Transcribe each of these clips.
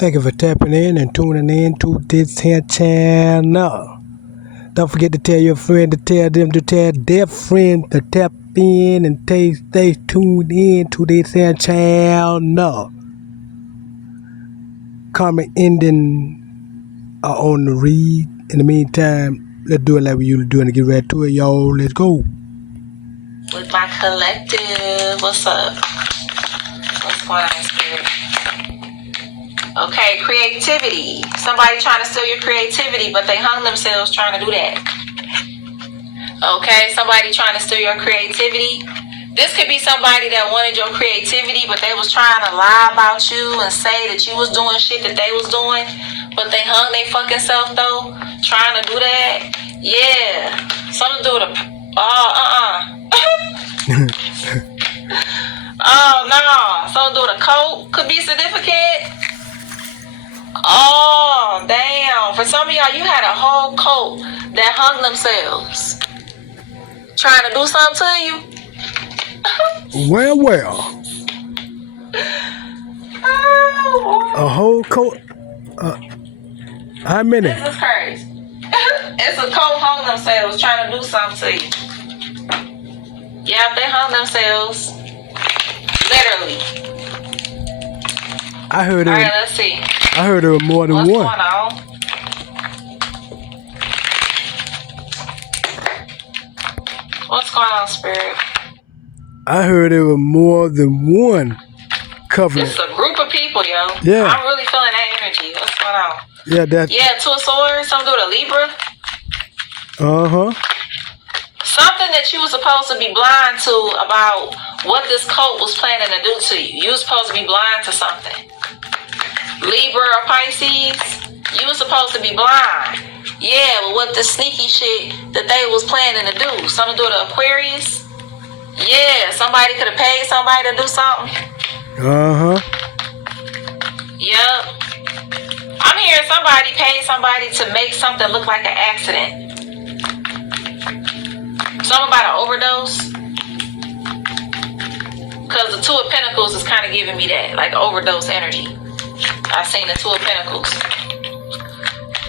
Thank you for tapping in and tuning in to this here channel. Don't forget to tell your friend to tell them to tell their friend to tap in and stay tuned in to this here channel. Comment ending on the read. In the meantime, let's do it like we usually do and get ready to it, y'all. Let's go. With my collective, what's up? What's going on, Spirit? Okay, creativity. Somebody trying to steal your creativity, but they hung themselves trying to do that. Okay, somebody trying to steal your creativity. This could be somebody that wanted your creativity, but they was trying to lie about you and say that you was doing shit that they was doing, but they hung their fucking self though, trying to do that. Yeah, something to do with a oh no, something to do with a coat could be significant. Oh damn! For some of y'all, you had a whole coat that hung themselves, trying to do something to you. Well. Oh, a whole coat. How many? this is crazy. It's a coat hung themselves trying to do something to you. Yeah, they hung themselves. Literally. I heard it. All right, let's see. I heard there was more than What's one. going on? What's going on, Spirit? I heard there was more than one covenant. It's a group of people, yo. Yeah. I'm really feeling that energy. What's going on? Yeah, that's. Yeah, Two of Swords, something with a Libra. Something that you were supposed to be blind to about what this cult was planning to do to you. You were supposed to be blind to something. Libra or Pisces, you were supposed to be blind. Yeah, but what the sneaky shit that they was planning to do. Something to do with Aquarius. Yeah, somebody could have paid somebody to do something. Yep. I'm hearing somebody paid somebody to make something look like an accident. Something about an overdose. Because the Two of Pentacles is kind of giving me that, like overdose energy. I seen the Two of Pentacles.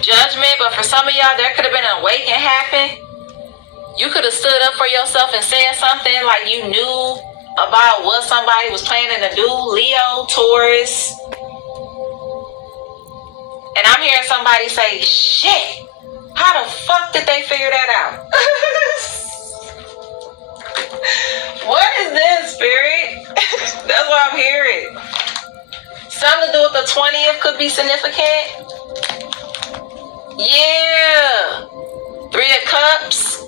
Judgment, but for some of y'all, there could have been an awakening happen. You could have stood up for yourself and said something like you knew about what somebody was planning to do. Leo, Taurus. And I'm hearing somebody say, shit, how the fuck did they figure that out? What is this, Spirit? That's what I'm hearing. Something to do with the 20th could be significant. Yeah. 3 of Cups.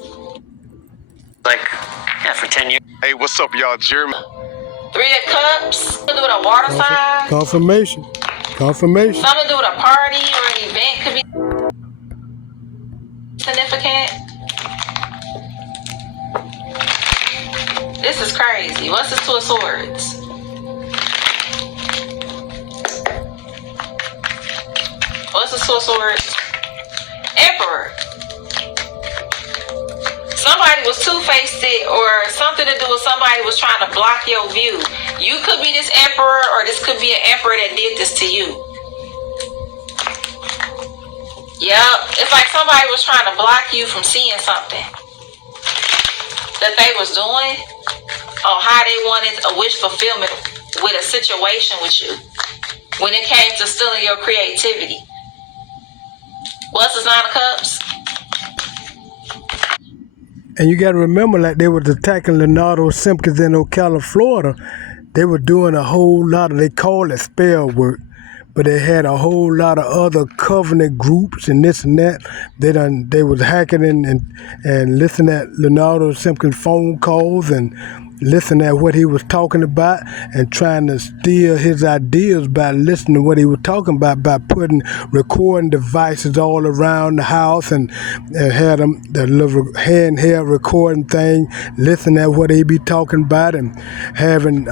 For 10 years. Hey, what's up, y'all? Jeremy. 3 of Cups. Something to do with a water sign. Confirmation. Something to do with a party or an event could be significant. This is crazy. What's this Two of Swords? What's this Two of Swords? Emperor. Somebody was two-faced or something to do with somebody was trying to block your view. You could be this emperor or this could be an emperor that did this to you. Yep. It's like somebody was trying to block you from seeing something that they was doing or how they wanted a wish fulfillment with a situation with you when it came to stealing your creativity. What's this 9 of Cups? And you got to remember, like they was attacking Leonardo Simpkins in Ocala, Florida. They were doing a whole lot of, they call it spell work, but they had a whole lot of other covenant groups and this and that. They was hacking and listening at Leonardo Simpkins' phone calls and listening at what he was talking about and trying to steal his ideas by listening to what he was talking about, by putting recording devices all around the house and had them the little handheld recording thing, listening at what he be talking about and having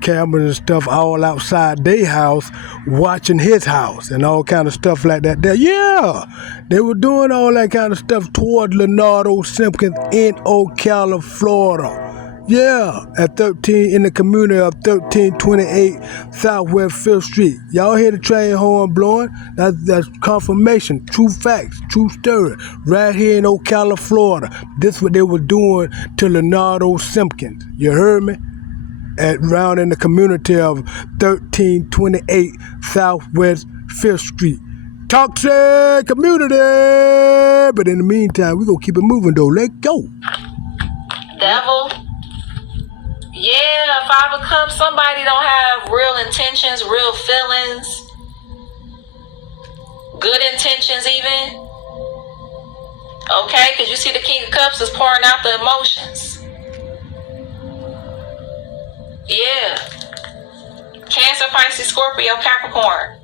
cameras and stuff all outside their house watching his house and all kind of stuff like that there. Yeah, they were doing all that kind of stuff toward Leonardo Simpkins in Ocala, Florida. Yeah, at 13 in the community of 1328 Southwest 5th Street. Y'all hear the train horn blowing? That's confirmation, true facts, true story. Right here in Ocala, Florida. This what they were doing to Leonardo Simpkins. You heard me? Around in the community of 1328 Southwest 5th Street. Toxic community! But in the meantime, we gonna keep it moving though. Let's go. Devil. Yeah, Five of Cups. Somebody don't have real intentions, real feelings, good intentions even. Okay, because you see the King of Cups is pouring out the emotions. Yeah. Cancer, Pisces, Scorpio, Capricorn.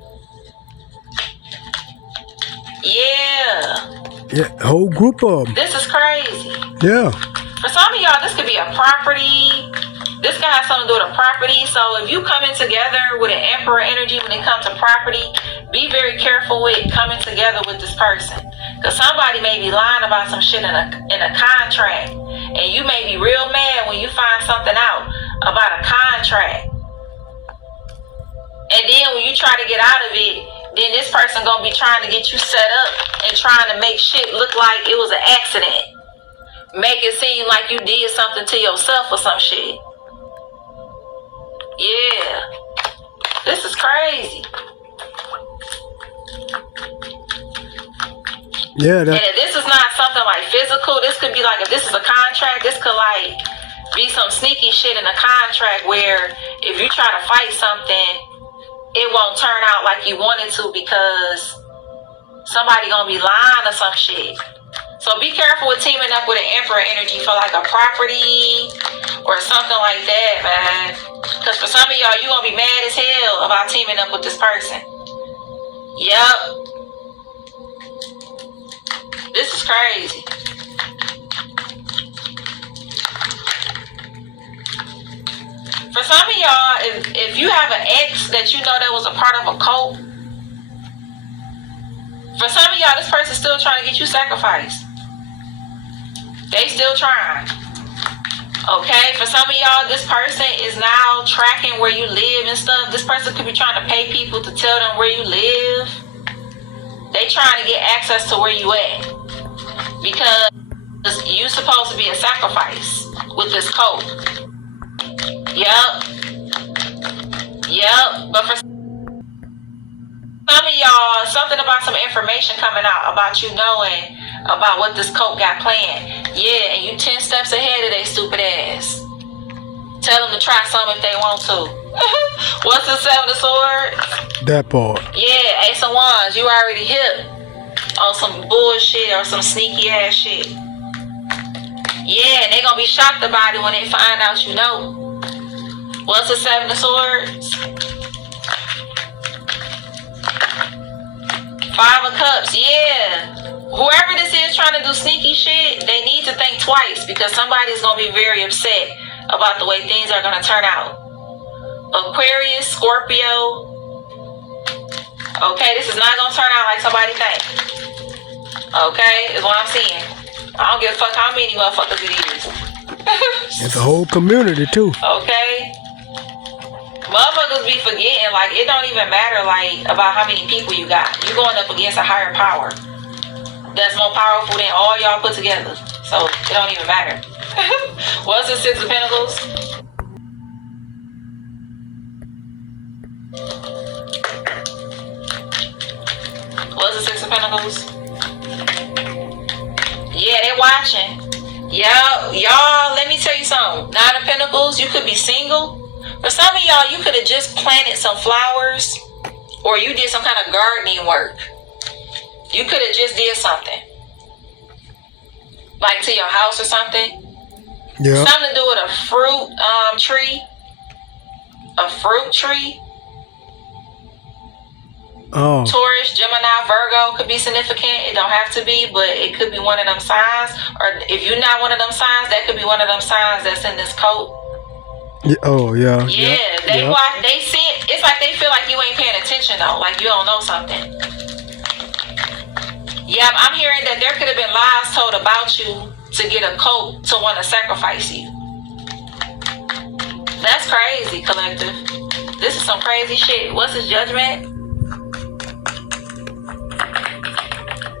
Yeah, whole group of them. This is crazy. Yeah. For some of y'all, this could be a property. This could have something to do with a property. So if you come in together with an Emperor energy when it comes to property, be very careful with coming together with this person. Because somebody may be lying about some shit in a contract. And you may be real mad when you find something out about a contract. And then when you try to get out of it, then this person gonna be trying to get you set up and trying to make shit look like it was an accident. Make it seem like you did something to yourself or some shit. Yeah. This is crazy. Yeah. And if this is not something like physical, this could be like, if this is a contract, this could like be some sneaky shit in a contract where if you try to fight something, it won't turn out like you wanted to because somebody gonna be lying or some shit. So be careful with teaming up with an Emperor energy for like a property or something like that, man. Because for some of y'all, you're gonna be mad as hell about teaming up with this person. Yep. This is crazy. For some of y'all, if you have an ex that you know that was a part of a cult, for some of y'all, this person's still trying to get you sacrificed. They still trying. Okay, for some of y'all, this person is now tracking where you live and stuff. This person could be trying to pay people to tell them where you live. They trying to get access to where you at. Because you supposed to be a sacrifice with this cult. Yep. But for some of y'all, something about some information coming out about you knowing about what this cult got planned. Yeah, and you 10 steps ahead of their stupid ass. Tell them to try something if they want to. What's the Seven of Swords? That part. Yeah, Ace of Wands, you already hip on some bullshit or some sneaky ass shit. Yeah, and they gonna be shocked about it when they find out you know. What's the Seven of Swords? Five of Cups, yeah. Whoever this is trying to do sneaky shit, they need to think twice because somebody's going to be very upset about the way things are going to turn out. Aquarius, Scorpio. Okay, this is not going to turn out like somebody thinks. Okay, is what I'm seeing. I don't give a fuck how many motherfuckers it is. It's a whole community too. Okay. Motherfuckers be forgetting, like, it don't even matter, like, about how many people you got. You're going up against a higher power that's more powerful than all y'all put together. So, it don't even matter. What's the Six of Pentacles? What's the Six of Pentacles? Yeah, they watching. Y'all, let me tell you something. Nine of Pentacles, you could be single. For some of y'all, you could have just planted some flowers or you did some kind of gardening work. You could have just did something. Like to your house or something. Yeah. Something to do with a fruit tree. A fruit tree. Oh. Taurus, Gemini, Virgo could be significant. It don't have to be, but it could be one of them signs. Or if you're not one of them signs, that could be one of them signs that's in this code. Yeah, oh yeah. Yeah, they watch. They see it. It's like they feel like you ain't paying attention though, like you don't know something. Yeah, I'm hearing that there could have been lies told about you to get a cult to want to sacrifice you. That's crazy, collective. This is some crazy shit. What's his judgment?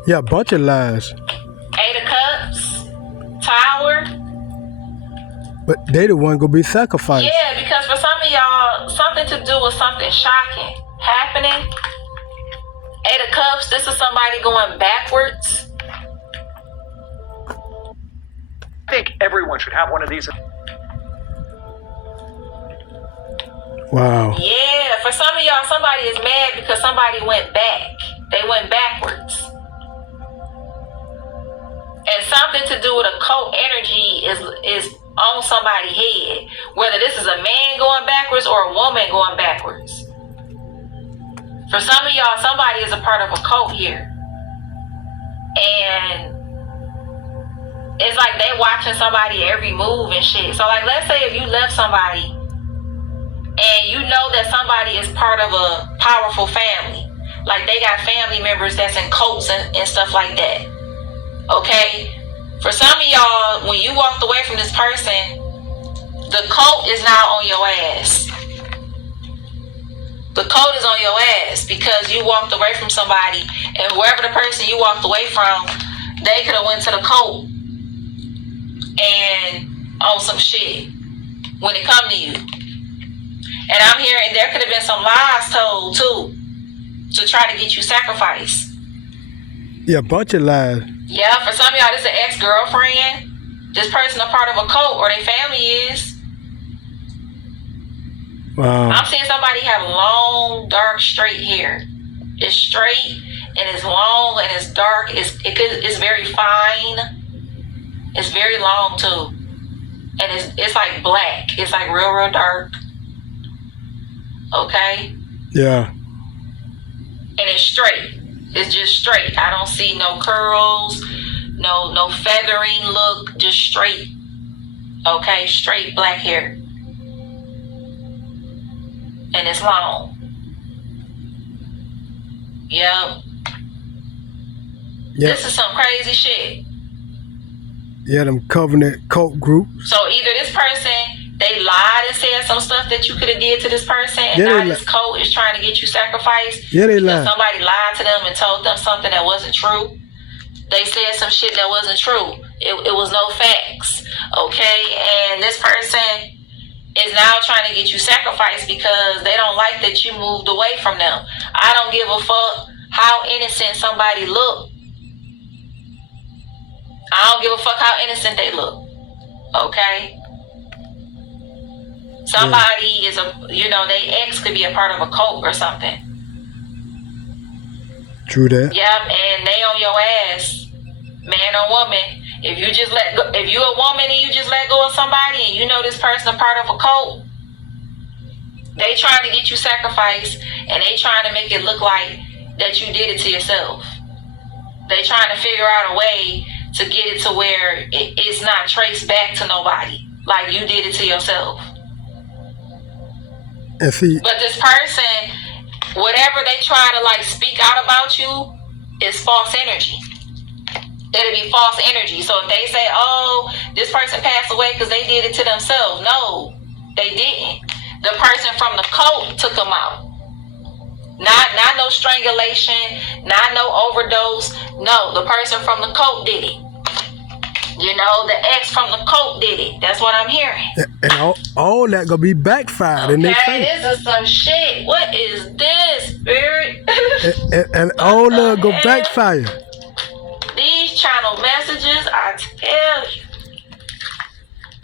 Yeah, a bunch of lies. 8 of Cups, Tower. But they the one gonna be sacrificed. Yeah, because for some of y'all, something to do with something shocking happening. 8 of Cups, this is somebody going backwards. I think everyone should have one of these. Wow. Yeah, for some of y'all, somebody is mad because somebody went back. They went backwards. And something to do with occult energy is on somebody's head. Whether this is a man going backwards or a woman going backwards. For some of y'all, somebody is a part of a cult here. And it's like they watching somebody every move and shit. So like, let's say if you left somebody and you know that somebody is part of a powerful family. Like they got family members that's in cults and stuff like that. Okay? For some of y'all, when you walked away from this person, the cult is now on your ass. The cult is on your ass because you walked away from somebody, and wherever the person you walked away from, they could have went to the cult and on some shit when it come to you. And I'm hearing there could have been some lies told too to try to get you sacrificed. Yeah, a bunch of lies. Yeah, for some of y'all, this is an ex-girlfriend. This person a part of a cult or their family is. Wow. I'm seeing somebody have long, dark, straight hair. It's straight and it's long and it's dark. It's very fine. It's very long too. And it's like black. It's like real, real dark. Okay? Yeah. And it's straight. It's just straight. I don't see no curls, no feathering look, just straight. Okay? Straight black hair. And it's long. Yep. Yeah. This is some crazy shit. Yeah, them covenant cult groups. So either this person, they lied and said some stuff that you could have did to this person, and Yeah, now this cult is trying to get you sacrificed. Yeah, they because lied. somebody lied to them and told them something that wasn't true. They said some shit that wasn't true. It was no facts. Okay? And this person is now trying to get you sacrificed because they don't like that you moved away from them. I don't give a fuck how innocent somebody look. I don't give a fuck how innocent they look. Okay? Somebody is they ex could be a part of a cult or something. True that. Yep, and they on your ass, man or woman. If you just if you a woman and you just let go of somebody and you know this person a part of a cult, they trying to get you sacrificed and they trying to make it look like that you did it to yourself. They trying to figure out a way to get it to where it's not traced back to nobody. Like you did it to yourself. And see, But this person, whatever they try to like speak out about you is false energy. It'll be false energy. So if they say, oh, this person passed away because they did it to themselves. No, they didn't. The person from the cult took them out. Not no strangulation, not no overdose. No, the person from the cult did it. You know, the ex from the cult did it. That's what I'm hearing. and all that gonna be backfired in their face. This is some shit. What is this, spirit? And all that go backfire. These channel messages, I tell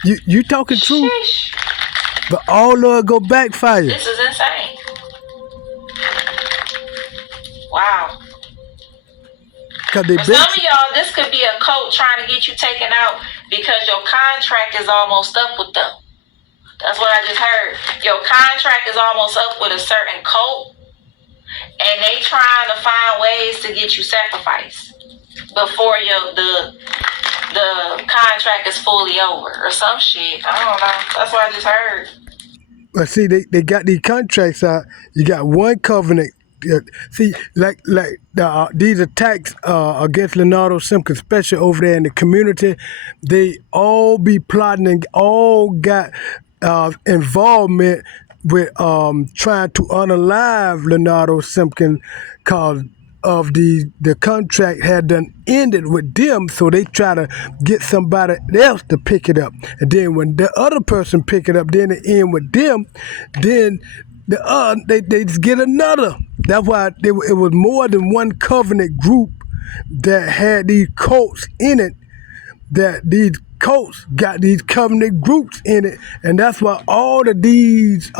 you. You talking true, Sheesh. but all of it go backfire. This is insane. Wow. Cause they For some of y'all, this could be a cult trying to get you taken out because your contract is almost up with them. That's what I just heard. Your contract is almost up with a certain cult, and they trying to find ways to get you sacrificed before the contract is fully over or some shit. I don't know. That's what I just heard. But see, they got these contracts out. You got one covenant. See, like these attacks against Leonardo Simpkins, especially over there in the community, they all be plotting and all got involvement with trying to unalive Leonardo Simpkins, cause of the contract had done ended with them, so they try to get somebody else to pick it up, and then when the other person pick it up, then it end with them, then they just get another. That's why it was more than one covenant group that had these cults in it, that these cults got these covenant groups in it, and that's why all of these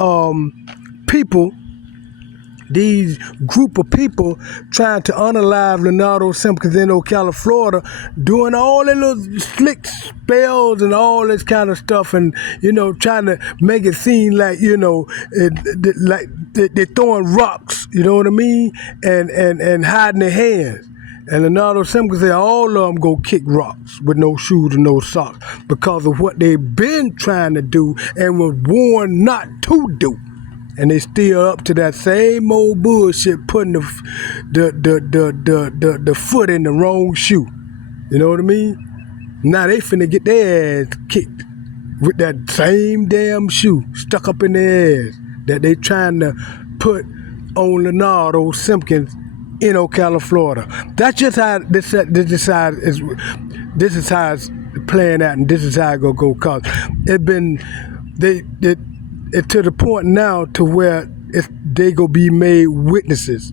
people, these group of people trying to unalive Leonardo Simpkins in Ocala, Florida, doing all their little slick spells and all this kind of stuff, and trying to make it seem like like they're throwing rocks, you know what I mean, and hiding their hands. And Leonardo Simpkins said all of them go kick rocks with no shoes and no socks because of what they've been trying to do and was warned not to do. And they still up to that same old bullshit, putting the foot in the wrong shoe. You know what I mean? Now they finna get their ass kicked with that same damn shoe stuck up in their ass that they trying to put on Leonardo Simpkins in Ocala, Florida. That's just how this is how it's playing out, and this is how it gonna go. Cause it's to the point now to where they gonna be made witnesses.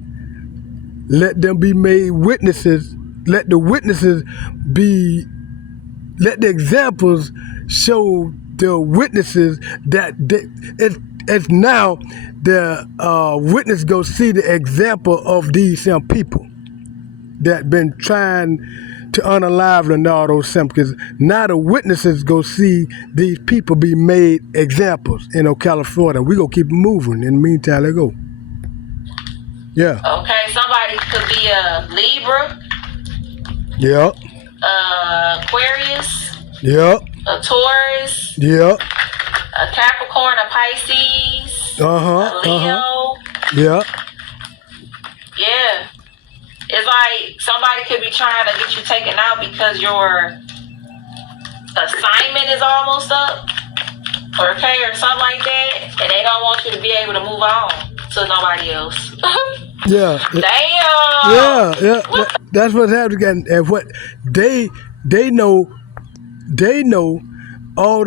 Let them be made witnesses. Let the witnesses be. Let the examples show the witnesses that it's now the witness go see the example of these people that been trying to unalive Leonardo Simpkins. Now the witnesses go see these people be made examples in Ocala, Florida. We gonna keep moving. In the meantime, let's go. Yeah. Okay, somebody could be a Libra. Yep. Aquarius. Yep. A Taurus. Yep. A Capricorn, a Pisces. A Leo. Yep. Yeah. It's like somebody could be trying to get you taken out because your assignment is almost up, or something like that, and they don't want you to be able to move on to nobody else. Yeah. Damn. Yeah. That's what's happening, and what they know all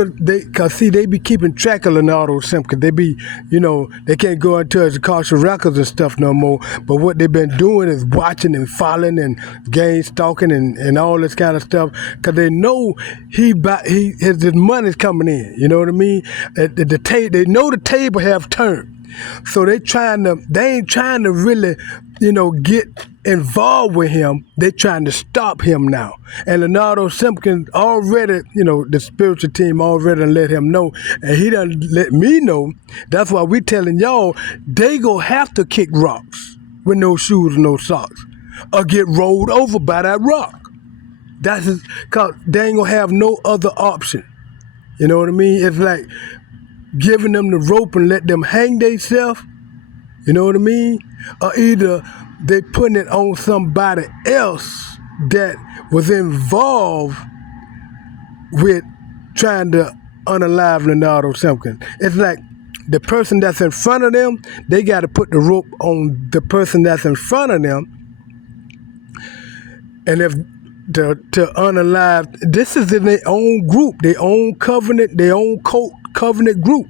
cause see they be keeping track of Leonardo Simpkins. They be, they can't go into his Akasha records and stuff no more. But what they've been doing is watching and following and gang stalking and all this kind of stuff. Cause they know his money's coming in. You know what I mean? They know the table have turned. So they ain't trying to really, get involved with him. They're trying to stop him now. And Leonardo Simpkins already, the spiritual team already let him know. And he done let me know. That's why we telling y'all, they gonna have to kick rocks with no shoes and no socks, or get rolled over by that rock. That's cause they ain't gonna have no other option. You know what I mean? It's like giving them the rope and let them hang themselves, you know what I mean? Or either they putting it on somebody else that was involved with trying to unalive Leonardo Simpkins. It's like the person that's in front of them, they got to put the rope on the person that's in front of them. And if to unalive, this is in their own group, their own covenant, their own covenant group.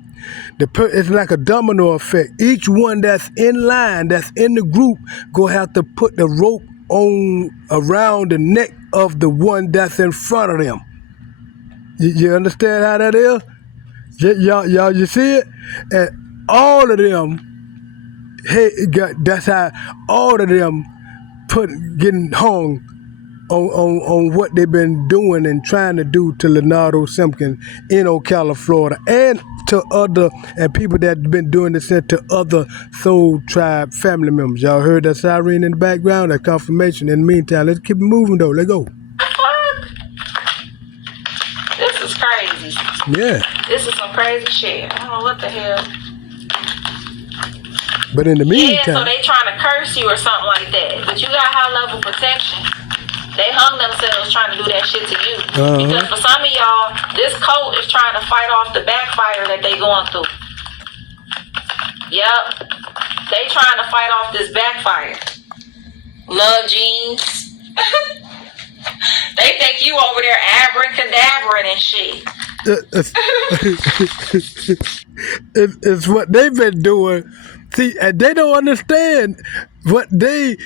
It's like a domino effect. Each one that's in line, that's in the group, go have to put the rope on around the neck of the one that's in front of them. You understand how that is? Y'all, you see it? And all of them, that's how all of them getting hung on what they've been doing and trying to do to Leonardo Simpkins in Ocala, Florida, and to other and people that have been doing this to other Soul Tribe family members. Y'all heard that siren in the background? That confirmation. In the meantime, let's keep it moving though. Let's go. This is crazy. Yeah. This is some crazy shit. I don't know what the hell. But in the meantime, yeah, so they trying to curse you or something like that. But you got high level protection. They hung themselves trying to do that shit to you. Because for some of y'all, this cult is trying to fight off the backfire that they going through. Yep. They trying to fight off this backfire. Love jeans. They think you over there abracadabra and shit. It's what they've been doing. See, and they don't understand what they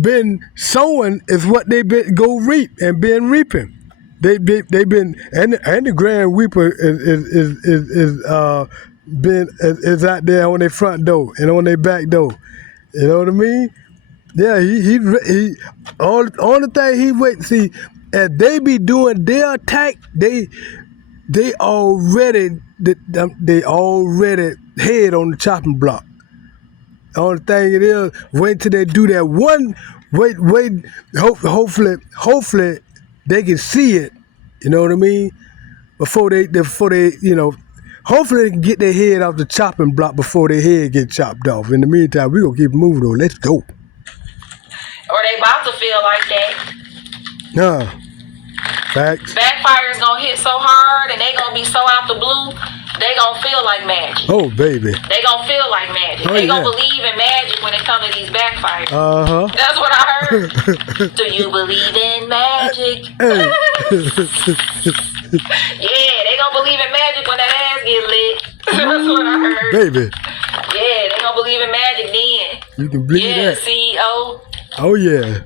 been sowing is what they been go reap and been reaping. They been and the Grand Reaper is out there on their front door and on their back door. You know what I mean? Yeah, he only thing he wait. See, as they be doing their attack, they already head on the chopping block. The only thing it is, wait till they do that one. Wait. Hopefully, they can see it. You know what I mean? Before they, hopefully they can get their head off the chopping block before their head get chopped off. In the meantime, we gonna keep moving though. Let's go. Or they about to feel like that. Nah. Facts. Backfire is gonna hit so hard, and they gonna be so out the blue. They gonna feel like magic. Oh, baby. They gonna feel like magic. They gonna believe in magic when it comes to these backfires. That's what I heard. Do you believe in magic? Yeah, they gonna believe in magic when that ass get lit. That's what I heard. Baby. Yeah, they gonna believe in magic then. You can believe that. CEO. Oh, yeah.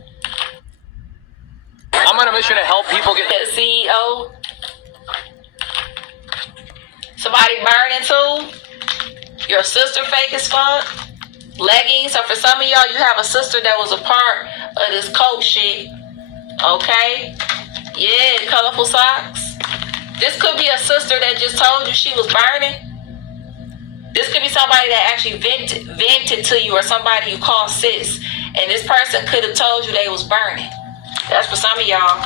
I'm on a mission to help people get... CEO. Somebody burning too. Your sister fake as fuck. Leggings. So for some of y'all, you have a sister that was a part of this cult shit. Okay? Yeah, colorful socks. This could be a sister that just told you she was burning. This could be somebody that actually vented to you, or somebody you call sis. And this person could have told you they was burning. That's for some of y'all.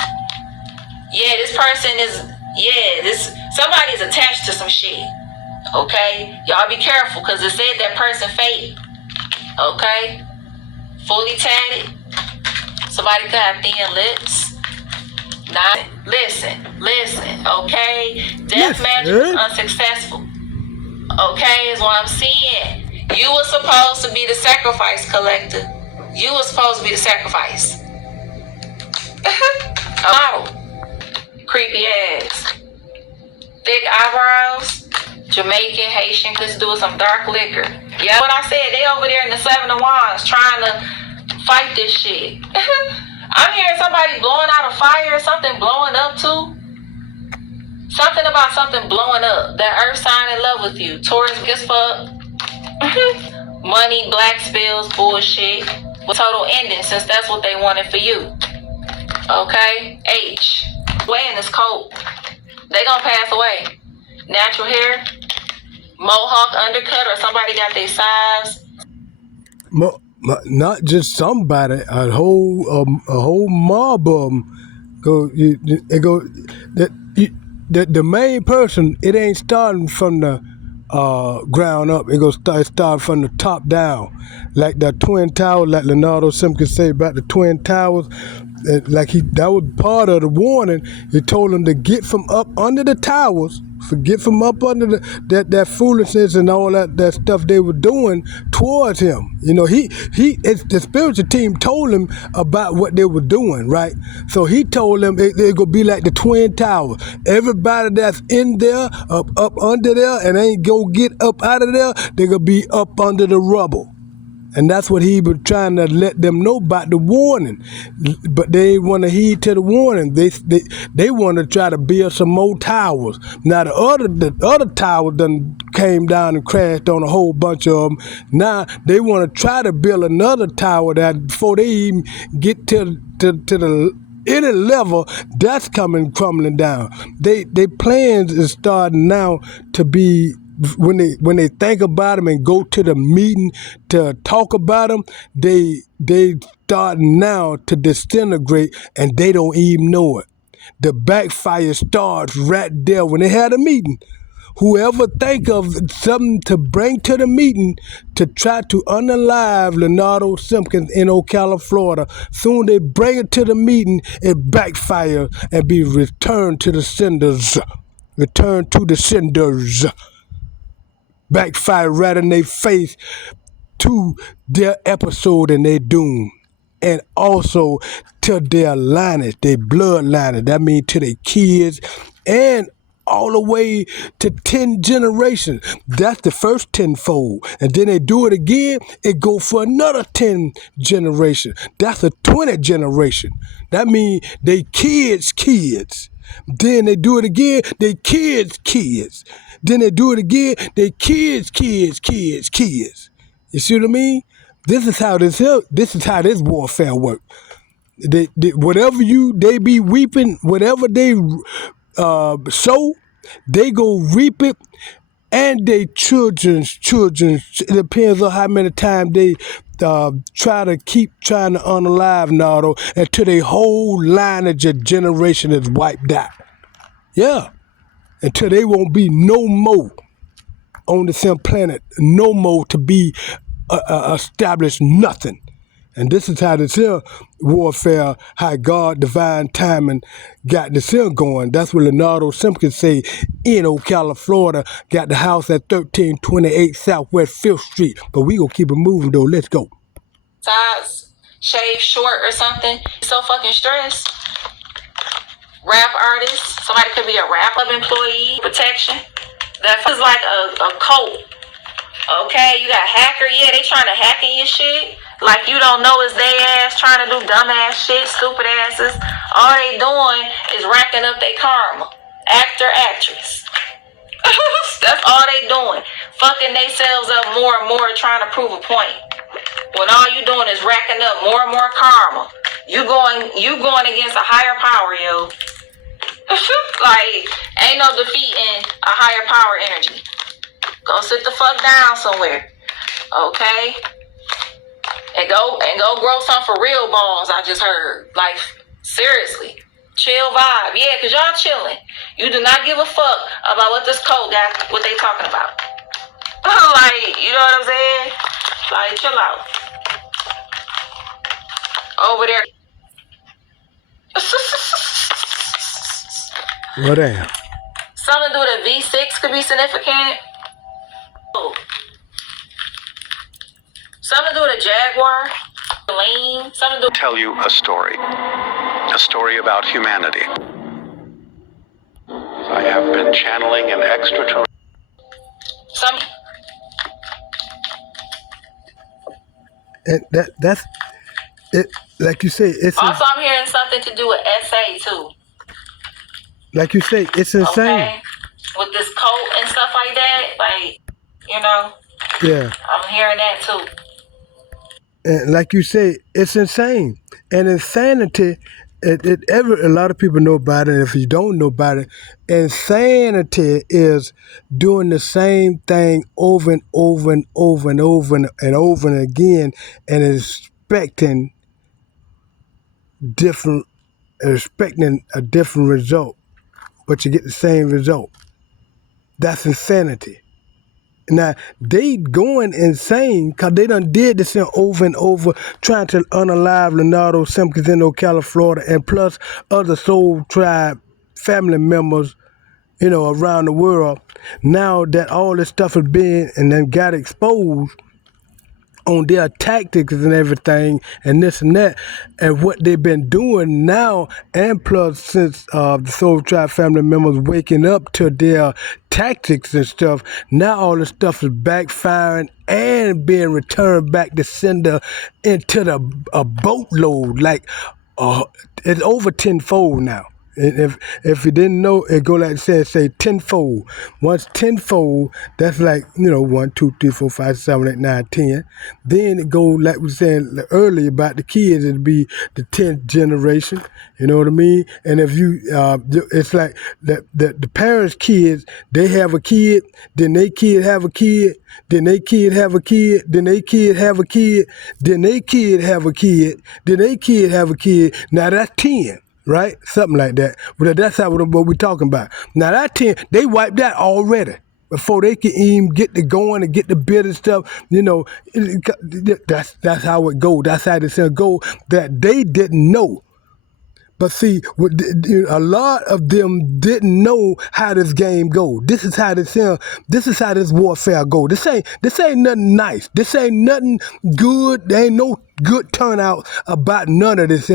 Yeah, this person is... somebody's attached to some shit. Okay? Y'all be careful, because it said that person fake. Okay? Fully tatted. Somebody could have thin lips. Listen. Okay? Death magic is unsuccessful. Okay, is what I'm seeing. You were supposed to be the sacrifice collector. You were supposed to be the sacrifice. A model. Creepy ass. Thick eyebrows. Jamaican, Haitian. Let's do some dark liquor. Yeah, what I said, they over there in the 7 of Wands trying to fight this shit. I'm hearing somebody blowing out a fire or something blowing up too. Something about something blowing up. That earth sign in love with you. Taurus as fuck. Money, black spills, bullshit. With total ending, since that's what they wanted for you. Okay? H. Way in this coat. They gonna pass away. Natural hair. Mohawk undercut, or somebody got their size. Not just somebody, a whole mob of them. The main person, it ain't starting from the ground up. It start from the top down, like the Twin Towers, like Leonardo Simpkins say about the Twin Towers. That was part of the warning. He told them to get from up under the towers, get from up under that foolishness and all that stuff they were doing towards him. The spiritual team told him about what they were doing, right? So he told them it gonna be like the Twin Towers. Everybody that's in there, up under there, and ain't gonna get up out of there, they gonna be up under the rubble. And that's what he was trying to let them know about the warning. But they want to heed to the warning. They want to try to build some more towers. Now the other tower done came down and crashed on a whole bunch of them. Now they want to try to build another tower that before they even get to the any level, that's crumbling down. They plans is starting now to be, when they think about them and go to the meeting to talk about them, they start now to disintegrate, and they don't even know it. The backfire starts right there when they had a meeting. whoever think of something to bring to the meeting to try to unalive Leonardo Simpkins in Ocala, Florida, soon they bring it to the meeting, it backfires and be returned to the cinders. Return to the cinders. Backfire right in their face to their episode and their doom. And also to their lineage, their blood lineage. That means to their kids and all the way to 10 generations. That's the first tenfold. And then they do it again, it go for another 10 generations. That's a 20 generation. That means they kids' kids. Then they do it again, they kids' kids. Then they do it again, they kids' kids' kids' kids. You see what I mean? This is how this warfare works. Whatever they be reaping, whatever they sow, they go reap it, and they children's. It depends on how many times they try to keep trying to unalive Nardo until their whole lineage of generation is wiped out. Yeah, until they won't be no more on the same planet, no more to be established nothing. And this is how this here warfare, how God, divine timing, got this here going. That's what Leonardo Simpkins say in Ocala, Florida, got the house at 1328 Southwest 5th Street. But we gonna keep it moving though. Let's go. Size, shave short or something. So fucking stressed. Rap artist. Somebody could be a rap club employee. Protection. That is like a cult. Okay, you got hacker. Yeah, they trying to hack in your shit. Like you don't know it's they ass trying to do dumbass shit, stupid asses. All they doing is racking up their karma. Actor, actress. That's all they doing. Fucking themselves up more and more trying to prove a point. When all you doing is racking up more and more karma. You going against a higher power, yo. Like, ain't no defeating a higher power energy. Go sit the fuck down somewhere. Okay? And go grow some for real balls, I just heard. Like, seriously. Chill vibe. Yeah, because y'all chilling. You do not give a fuck about what this code got, what they talking about. Like, you know what I'm saying? Like, chill out. Over there. Well, damn. Something to do with a V6 could be significant. Something to do with a Jaguar. Lean. Something to do. Tell you a story about humanity. I have been channeling an extraterrestrial. Some. And that's it. Like you say, it's Also, I'm hearing something to do with SA too. like you say, it's insane. Okay? With this cult and stuff like that, like, you know. Yeah. I'm hearing that too. And like you say, it's insane. And insanity, a lot of people know about it. If you don't know about it, insanity is doing the same thing over and over and over and over and over and again, and expecting a different result, but you get the same result. That's insanity. Now, they going insane because they done did this thing over and over, trying to unalive Leonardo Simpkins in Ocala, Florida, and plus other Soul Tribe family members, you know, around the world. Now that all this stuff has been and then got exposed on their tactics and everything and this and that and what they've been doing now, and plus since the Soul Tribe family members waking up to their tactics and stuff, now all this stuff is backfiring and being returned back to sender into a boatload. Like it's over tenfold now. And if you didn't know, it go like say tenfold. Once tenfold, that's like, 1, 2, 3, 4, 5, 7, 8, 9, 10. Then it go like we were saying earlier about the kids, it'd be the 10th generation. You know what I mean? And if you, it's like the parents' kids, they have a kid, then they kid have a kid, then they kid have a kid, then they kid have a kid, then they kid have a kid, then they kid have a kid. Now that's 10. right? Something like that. But that's how what we're talking about. Now that 10, they wiped that already before they can even get to going and get the bid and stuff. You know, that's how it goes. That's how it's gonna go. That they didn't know. But see, a lot of them didn't know how this game go. This is how this warfare go. This ain't nothing nice. This ain't nothing good. There ain't no good turnout about none of this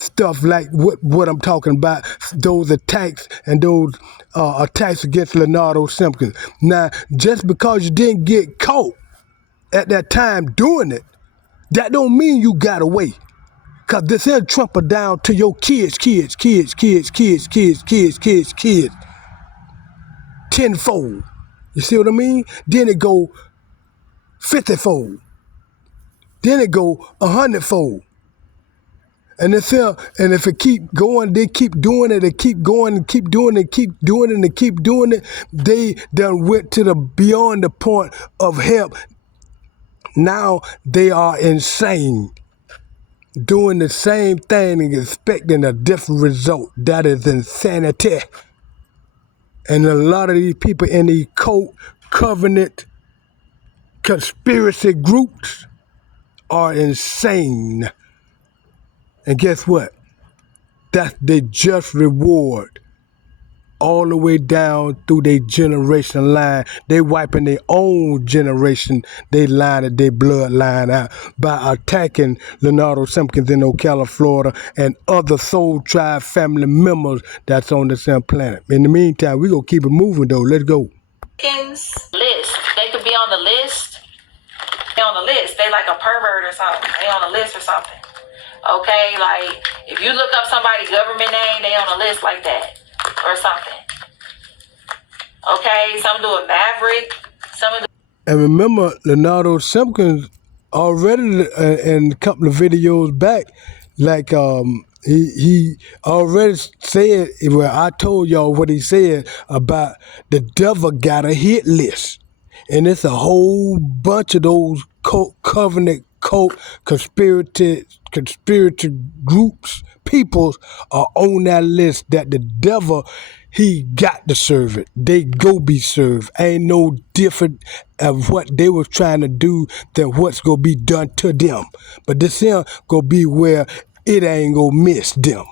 stuff like what I'm talking about. Those attacks and those attacks against Leonardo Simpkins. Now, just because you didn't get caught at that time doing it, that don't mean you got away. Because this here trample down to your kids, tenfold. You see what I mean? Then it go 50-fold. Then it go 100-fold. And this here, and if it keep going, they keep doing it, they keep going and keep doing it, keep doing it, and keep doing it. They done went to the beyond the point of help. Now they are insane. Doing the same thing and expecting a different result. That is insanity. And a lot of these people in the cult, covenant, conspiracy groups are insane. And guess what? That's their just reward. All the way down through their generation line. They wiping their own generation, they line of their bloodline out by attacking Leonardo Simpkins in Ocala, Florida, and other Soul Tribe family members that's on the same planet. In the meantime, we gonna keep it moving though. Let's go. List. They could be on the list. They're on the list. They like a pervert or something. They on the list or something. Okay, like if you look up somebody's government name, they on a list like that. Or something. Okay, some do a Maverick, some do. And remember, Leonardo Simpkins already in a couple of videos back, like he already said, well, I told y'all what he said about the devil got a hit list. And it's a whole bunch of those cult, covenant, cult, conspiracy groups, peoples are on that list that the devil, he got to serve it. They go be served. Ain't no different of what they was trying to do than what's going to be done to them. But this here going to be where it ain't going to miss them.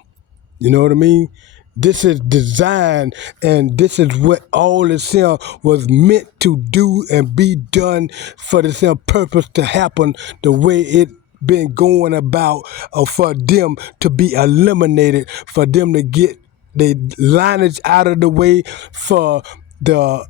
You know what I mean? This is designed, and this is what all this here was meant to do and be done for this here purpose to happen the way it been going about, for them to be eliminated, for them to get the lineage out of the way, for the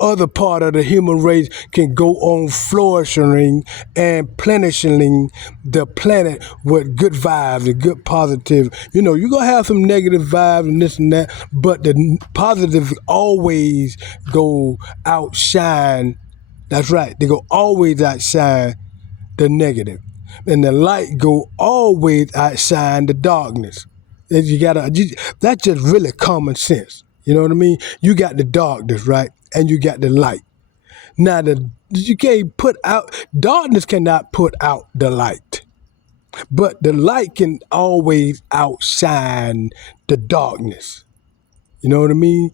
other part of the human race can go on flourishing and plenishing the planet with good vibes and good positive. You know, you're going to have some negative vibes and this and that, but the positive always go outshine. That's right. They go always outshine the negative. And the light go always outshine the darkness. That's just really common sense. You know what I mean? You got the darkness, right? And you got the light. Now, you can't put out, darkness cannot put out the light. But the light can always outshine the darkness. You know what I mean?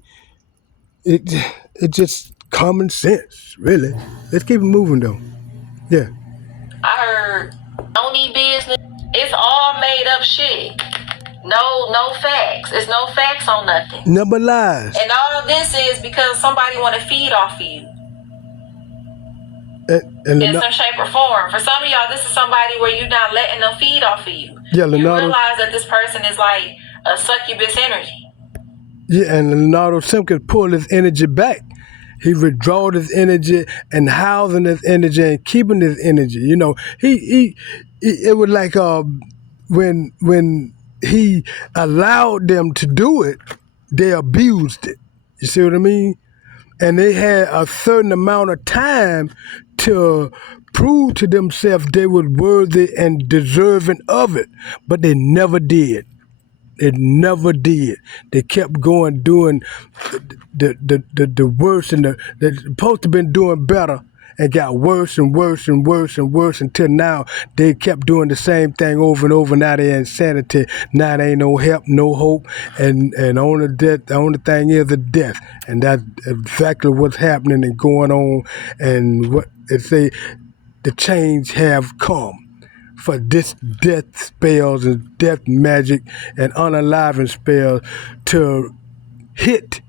It's just common sense, really. Let's keep it moving, though. Yeah. I heard, don't need business. It's all made up shit. No facts. There's no facts on nothing. Number lies. And all of this is because somebody want to feed off of you. In some shape or form. For some of y'all, this is somebody where you're not letting them feed off of you. Yeah, you realize that this person is like a succubus energy. Yeah, and Leonardo Simpkins pulled his energy back. He withdrawed his energy and housing his energy and keeping his energy. You know, it was like when he allowed them to do it, they abused it. You see what I mean? And they had a certain amount of time to prove to themselves they were worthy and deserving of it, but they never did. It never did. They kept going doing the worst, and they're supposed to have been doing better, and got worse and worse and worse and worse until now they kept doing the same thing over and over. Now they're insanity. Now there ain't no help, no hope, and only death. The only thing is a death, and that's exactly what's happening and going on. And what they say, the change have come for this death spells and death magic and unaliving spells to hit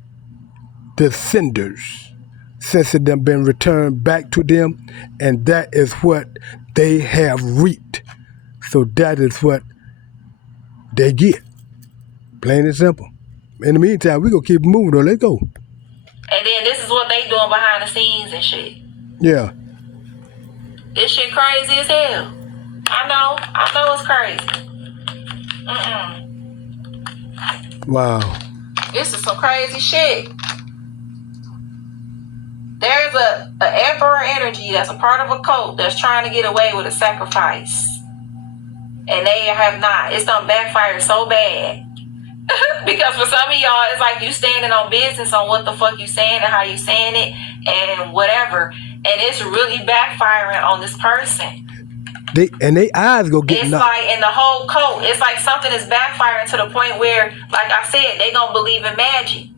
the cinders since it done been returned back to them, and that is what they have reaped. So that is what they get. Plain and simple. In the meantime, we gonna keep moving though. Let's go. And then this is what they doing behind the scenes and shit. Yeah. This shit crazy as hell. I know it's crazy. Wow. This is some crazy shit. There's a emperor energy that's a part of a cult that's trying to get away with a sacrifice. And they have not. It's done backfire so bad. Because for some of y'all, it's like you standing on business on what the fuck you saying and how you saying it and whatever. And it's really backfiring on this person. They eyes go get It's knocked. like in the whole cult, it's like something is backfiring to the point where, like I said, they gonna believe in magic.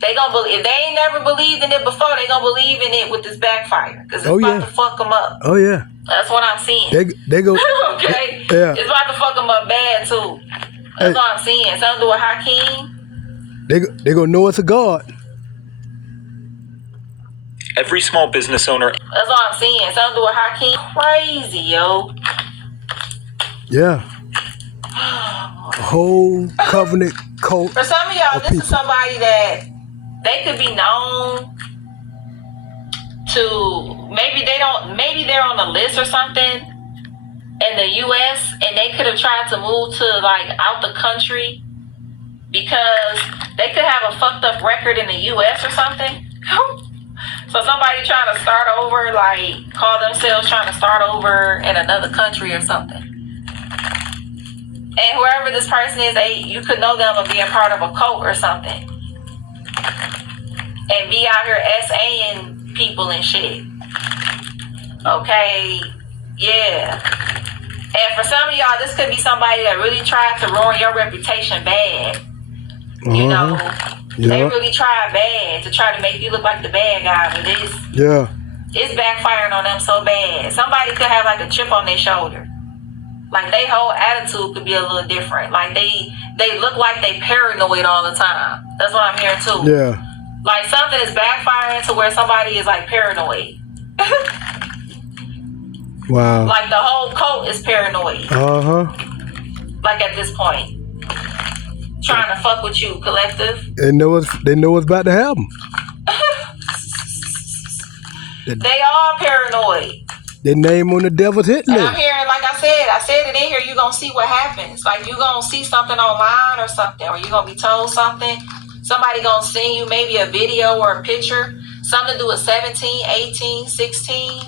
They gonna believe. If they ain't never believed in it before, they gonna believe in it with this backfire because it's about to fuck them up. Oh yeah. That's what I'm seeing. They go. Okay. Yeah. It's about to fuck them up bad too. That's what I'm seeing. Something to do with Hakeem. They gonna know it's a god. Every small business owner. That's what I'm seeing. Something to do with Hakeem. Crazy, yo. Yeah. A whole covenant cult. For some of y'all, this people. is somebody that they could be known to. Maybe they're on a list or something in the U.S. and they could have tried to move to like out the country because they could have a fucked up record in the U.S. or something. So somebody trying to start over, like call themselves trying to start over in another country or something. And whoever this person is, you could know them of being part of a cult or something. And be out here SAing people and shit. Okay, yeah. And for some of y'all, this could be somebody that really tried to ruin your reputation bad. You know, they really tried bad to try to make you look like the bad guy, but it's backfiring on them so bad. Somebody could have like a chip on their shoulder. Like their whole attitude could be a little different. Like they look like they paranoid all the time. That's what I'm hearing too. Yeah. Like something is backfiring to where somebody is like paranoid. Wow. Like the whole cult is paranoid. Like at this point. Trying to fuck with you, collective. They know what's about to happen. They all paranoid. Their name on the devil's hit And list. I'm hearing, like I said it in here, you're going to see what happens. Like you're going to see something online or something, or you're going to be told something. Somebody going to send you maybe a video or a picture. Something to do with 17, 18, 16.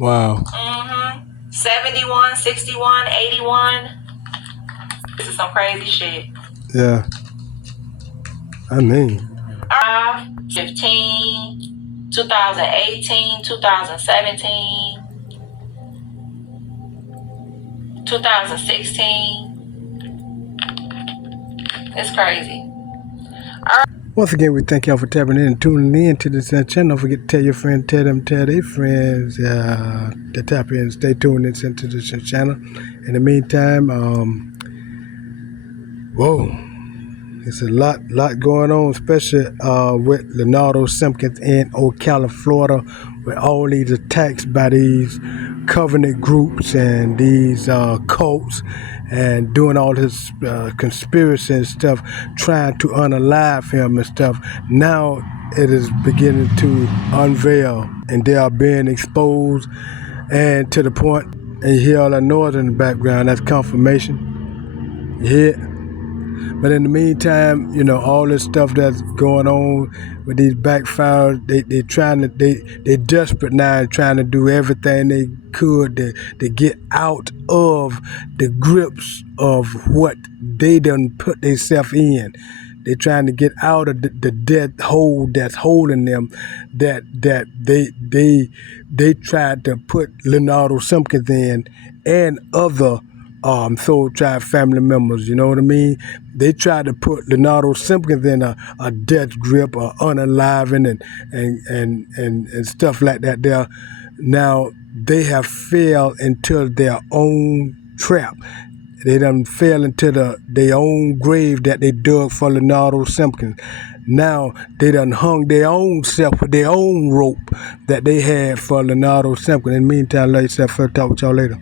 Wow. 71, 61, 81. This is some crazy shit. Yeah. I mean. 15, 2018, 2017, 2016. It's crazy. Once again, we thank y'all for tapping in and tuning in to this channel. Don't forget to tell your friends, tell their friends to tap in and stay tuned into this channel. In the meantime, whoa, there's a lot going on, especially with Leonardo Simpkins in Ocala, Florida, with all these attacks by these covenant groups and these cults and doing all this conspiracy and stuff, trying to unalive him and stuff. Now it is beginning to unveil and they are being exposed, and to the point, and you hear all that noise in the background, that's confirmation. You hear it? But in the meantime, you know, all this stuff that's going on with these backfires, they desperate now and trying to do everything they could to get out of the grips of what they done put themselves in. They're trying to get out of the death hole that's holding them. That they tried to put Leonardo Simpkins in, and other Soul Tribe family members. You know what I mean? They tried to put Leonardo Simpkins in a death grip, or unaliving, and stuff like that. There, now they have failed into their own trap. They done fell into their own grave that they dug for Leonardo Simpkins. Now they done hung their own self with their own rope that they had for Leonardo Simpkins. In the meantime, love yourself. I'll talk with y'all later.